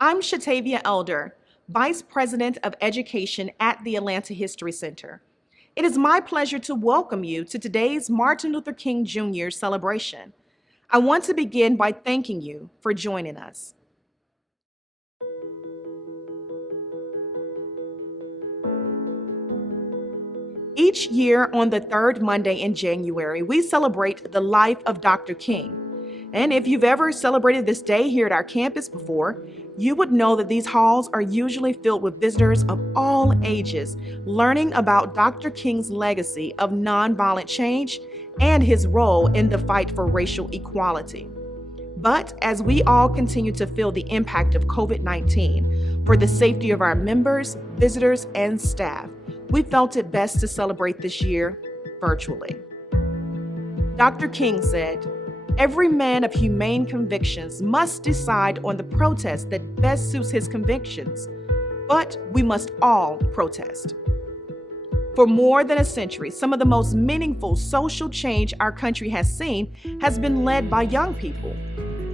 I'm Shatavia Elder, Vice President of Education at the Atlanta History Center. It is my pleasure to welcome you to today's Martin Luther King Jr. celebration. I want to begin by thanking you for joining us. Each year on the third Monday in January, we celebrate the life of Dr. King. And if you've ever celebrated this day here at our campus before, you would know that these halls are usually filled with visitors of all ages, learning about Dr. King's legacy of nonviolent change and his role in the fight for racial equality. But as we all continue to feel the impact of COVID-19 for the safety of our members, visitors, and staff, we felt it best to celebrate this year virtually. Dr. King said, "Every man of humane convictions must decide on the protest that best suits his convictions, but we must all protest." For more than a century, some of the most meaningful social change our country has seen has been led by young people.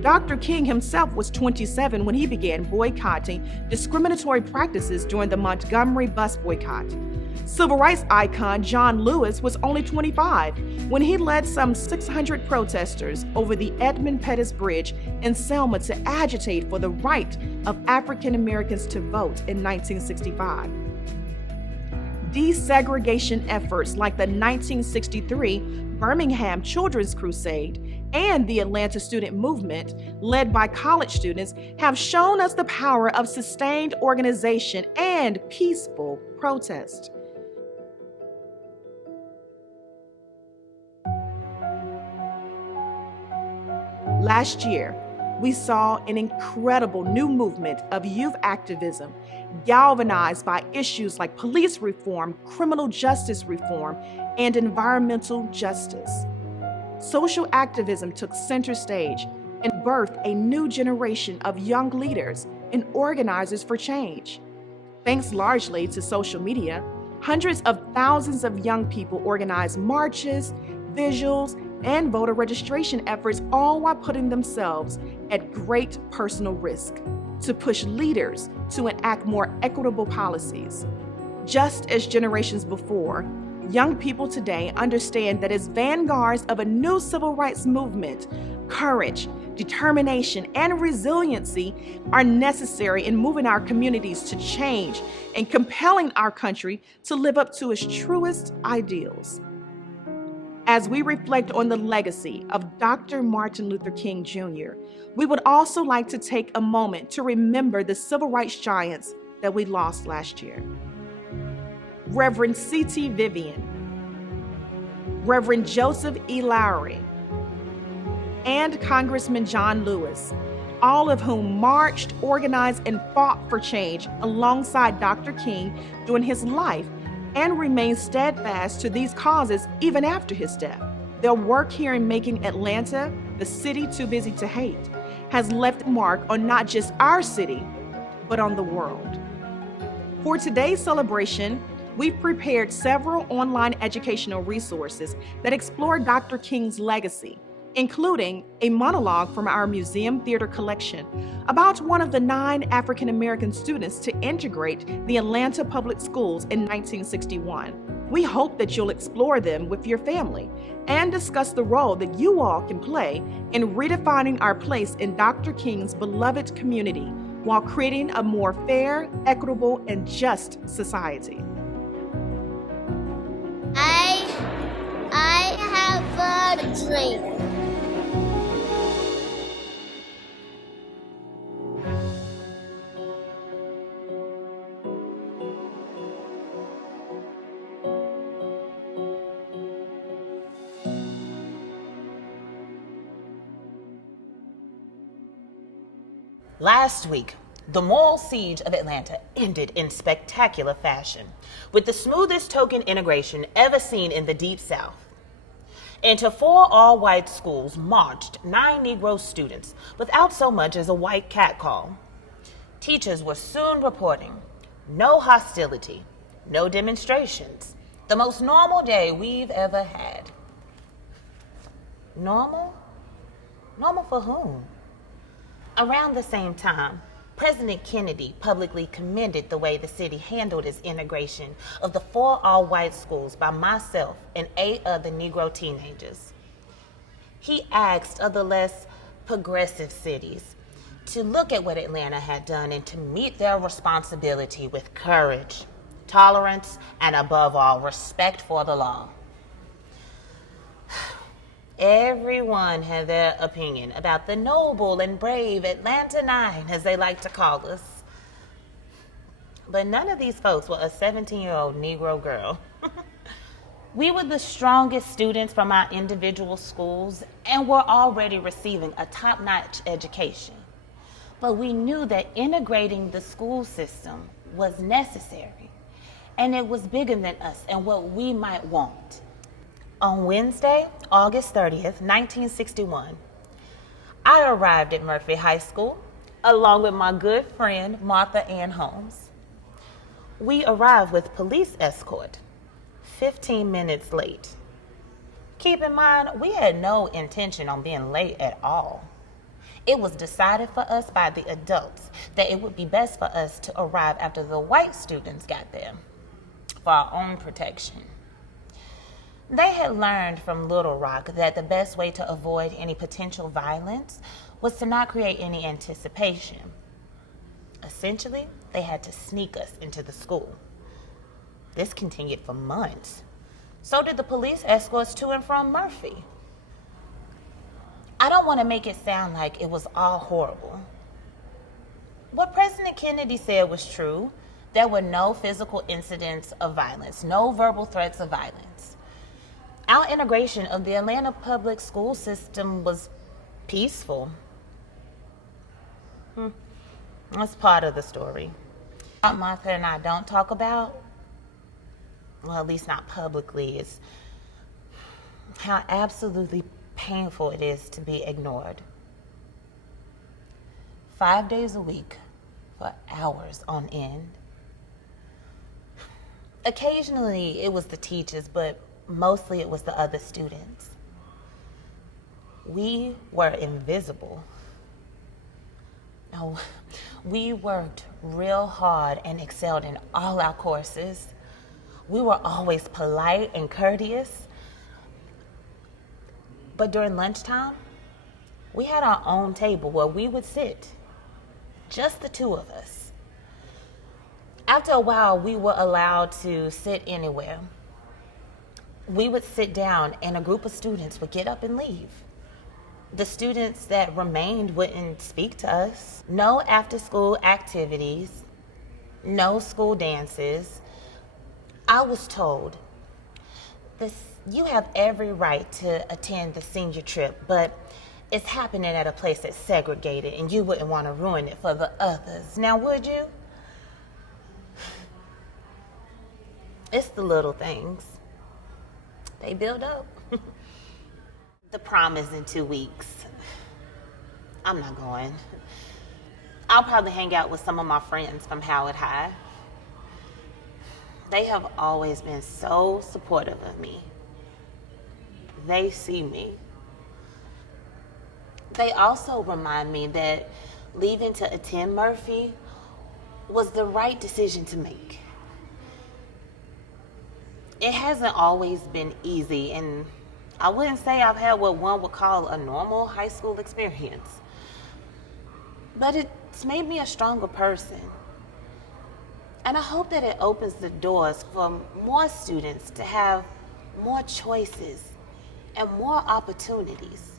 Dr. King himself was 27 when he began boycotting discriminatory practices during the Montgomery bus boycott. Civil rights icon John Lewis was only 25 when he led some 600 protesters over the Edmund Pettus Bridge in Selma to agitate for the right of African Americans to vote in 1965. Desegregation efforts like the 1963 Birmingham Children's Crusade and the Atlanta student movement, led by college students, have shown us the power of sustained organization and peaceful protest. Last year, we saw an incredible new movement of youth activism galvanized by issues like police reform, criminal justice reform, and environmental justice. Social activism took center stage and birthed a new generation of young leaders and organizers for change. Thanks largely to social media, hundreds of thousands of young people organized marches, visuals, and voter registration efforts, all while putting themselves at great personal risk to push leaders to enact more equitable policies. Just as generations before, young people today understand that as vanguards of a new civil rights movement, courage, determination, and resiliency are necessary in moving our communities to change and compelling our country to live up to its truest ideals. As we reflect on the legacy of Dr. Martin Luther King Jr., we would also like to take a moment to remember the civil rights giants that we lost last year. Reverend C.T. Vivian, Reverend Joseph E. Lowery, and Congressman John Lewis, all of whom marched, organized, and fought for change alongside Dr. King during his life and remain steadfast to these causes even after his death. Their work here in making Atlanta the city too busy to hate has left a mark on not just our city, but on the world. For today's celebration, we've prepared several online educational resources that explore Dr. King's legacy, including a monologue from our museum theater collection about one of the 9 African American students to integrate the Atlanta public schools in 1961. We hope that you'll explore them with your family and discuss the role that you all can play in redefining our place in Dr. King's beloved community while creating a more fair, equitable, and just society. I have a dream. Last week, the moral siege of Atlanta ended in spectacular fashion, with the smoothest token integration ever seen in the Deep South. Into 4 all-white schools marched 9 Negro students without so much as a white catcall. Teachers were soon reporting, no hostility, no demonstrations, the most normal day we've ever had. Normal? Normal for whom? Around the same time, President Kennedy publicly commended the way the city handled its integration of the 4 all-white schools by myself and 8 other Negro teenagers. He asked other less progressive cities to look at what Atlanta had done and to meet their responsibility with courage, tolerance, and above all, respect for the law. Everyone had their opinion about the noble and brave Atlanta Nine, as they like to call us. But none of these folks were a 17-year-old Negro girl. We were the strongest students from our individual schools and were already receiving a top-notch education. But we knew that integrating the school system was necessary, and it was bigger than us and what we might want. On Wednesday, August 30th, 1961, I arrived at Murphy High School along with my good friend Martha Ann Holmes. We arrived with police escort, 15 minutes late. Keep in mind, we had no intention on being late at all. It was decided for us by the adults that it would be best for us to arrive after the white students got there for our own protection. They had learned from Little Rock that the best way to avoid any potential violence was to not create any anticipation. Essentially, they had to sneak us into the school. This continued for months. So did the police escorts to and from Murphy. I don't want to make it sound like it was all horrible. What President Kennedy said was true. There were no physical incidents of violence, no verbal threats of violence. Our integration of the Atlanta public school system was peaceful. That's part of the story. What Martha and I don't talk about, well, at least not publicly, is how absolutely painful it is to be ignored. 5 days a week for hours on end. Occasionally it was the teachers, but mostly it was the other students. We were invisible. No, we worked real hard and excelled in all our courses. We were always polite and courteous. But during lunchtime, we had our own table where we would sit, just the two of us. After a while, we were allowed to sit anywhere. We would sit down and a group of students would get up and leave. The students that remained wouldn't speak to us. No after-school activities, no school dances. I was told, you have every right to attend the senior trip, but it's happening at a place that's segregated and you wouldn't want to ruin it for the others. Now, would you? It's the little things. They build up. The prom is in 2 weeks. I'm not going. I'll probably hang out with some of my friends from Howard High. They have always been so supportive of me. They see me. They also remind me that leaving to attend Murphy was the right decision to make. It hasn't always been easy, and I wouldn't say I've had what one would call a normal high school experience. But it's made me a stronger person. And I hope that it opens the doors for more students to have more choices and more opportunities.